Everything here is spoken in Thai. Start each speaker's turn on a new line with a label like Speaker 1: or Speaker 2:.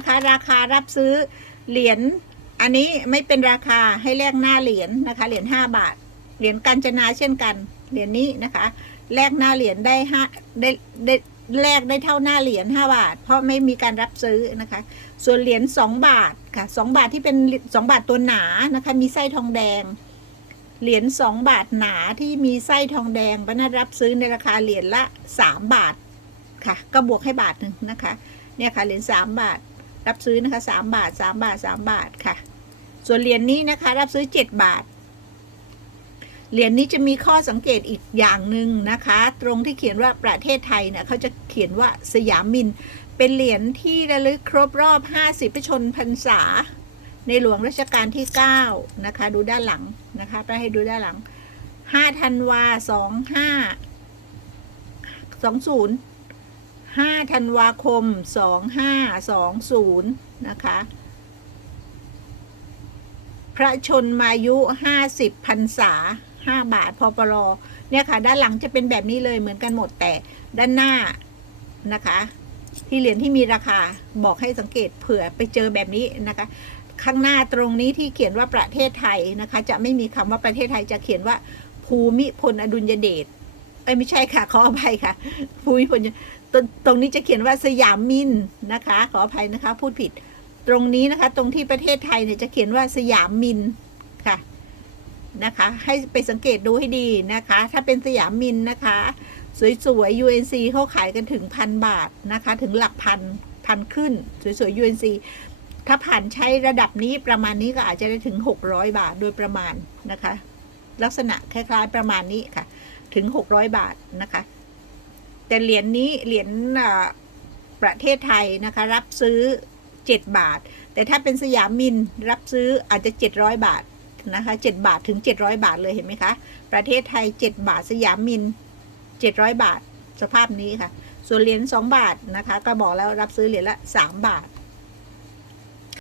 Speaker 1: นะคะ ราคารับซื้อเหรียญอันนี้ไม่เป็นราคาให้แลกหน้าเหรียญนะคะ เหรียญห้าบาท เหรียญกัญจนาเช่นกัน เหรียญนี้นะคะแลกหน้าเหรียญได้ห้าได้ได้แลกได้เท่าหน้าเหรียญห้าบาท เพราะไม่มีการรับซื้อนะคะ ส่วนเหรียญสองบาทค่ะสองบาทที่เป็นสองบาทตัวหนานะคะ มีไส้ทองแดง เหรียญสองบาทหนาที่มีไส้ทองแดงป้านารับซื้อในราคาเหรียญละสามบาทค่ะ ก็บวกให้บาทหนึ่งนะคะ เนี่ยค่ะเหรียญสามบาท รับซื้อนะคะสามบาทสามบาทสามบาทค่ะ ส่วนเหรียญนี้นะคะ รับซื้อเจ็ดบาท เหรียญนี้จะมีข้อสังเกตอีกอย่างหนึ่งนะคะ ตรงที่เขียนว่าประเทศไทยเนี่ยเขาจะเขียนว่าสยามมิน เป็นเหรียญที่ระลึกครบรอบ 50พระชนพรรษา ในหลวงรัชกาลที่ 9 นะคะ ดูด้านหลังนะคะไปให้ดูด้านหลัง5ธันวา25 20 5ธันวาคม 2520 นะคะ พระชนมายุ 50พรรษา 5 บาทพอปรเนี่ยค่ะ ด้านหลังจะเป็นแบบนี้เลยเหมือนกันหมดแต่ด้านหน้านะคะ ที่เหรียญที่มีราคาบอกให้สังเกตเผื่อไปเจอแบบนี้นะคะ ข้างหน้าตรงนี้ที่เขียนว่าประเทศไทยนะคะ จะไม่มีคำว่าประเทศไทยจะเขียนว่าภูมิพลอดุลยเดช อ้ไม่ใช่ค่ะ ขออภัยค่ะ ภูมิพลตรงตรงนี้จะเขียนว่าสยามมินนะคะ ขออภัยนะคะ พูดผิด ตรงนี้นะคะ ตรงที่ประเทศไทยเนี่ยจะเขียนว่าสยามมินค่ะนะคะ ให้ไปสังเกตดูให้ดีนะคะ ถ้าเป็นสยามมินนะคะ สวยๆ UNC เขาขายกันถึงพันบาทนะคะ ถึงหลักพันพันขึ้น สวยๆ UNC ถ้าผ่านใช้ระดับนี้ประมาณนี้ก็อาจจะได้ถึง 600 บาทโดยประมาณนะคะ ลักษณะคล้ายๆประมาณนี้ค่ะ ถึง 600 บาทนะคะ แต่เหรียญนี้เหรียญประเทศไทยนะคะ รับซื้อ 7 บาท แต่ถ้าเป็นสยามมินรับซื้ออาจจะ 700 บาทนะคะ7บาทถึง 700 บาทเลยเห็นไหมคะ ประเทศไทย 7 บาทสยามมิน 700 บาท สภาพนี้ค่ะ ส่วนเหรียญ2บาทนะคะ ก็บอกแล้วรับซื้อเหรียญละ 3 บาท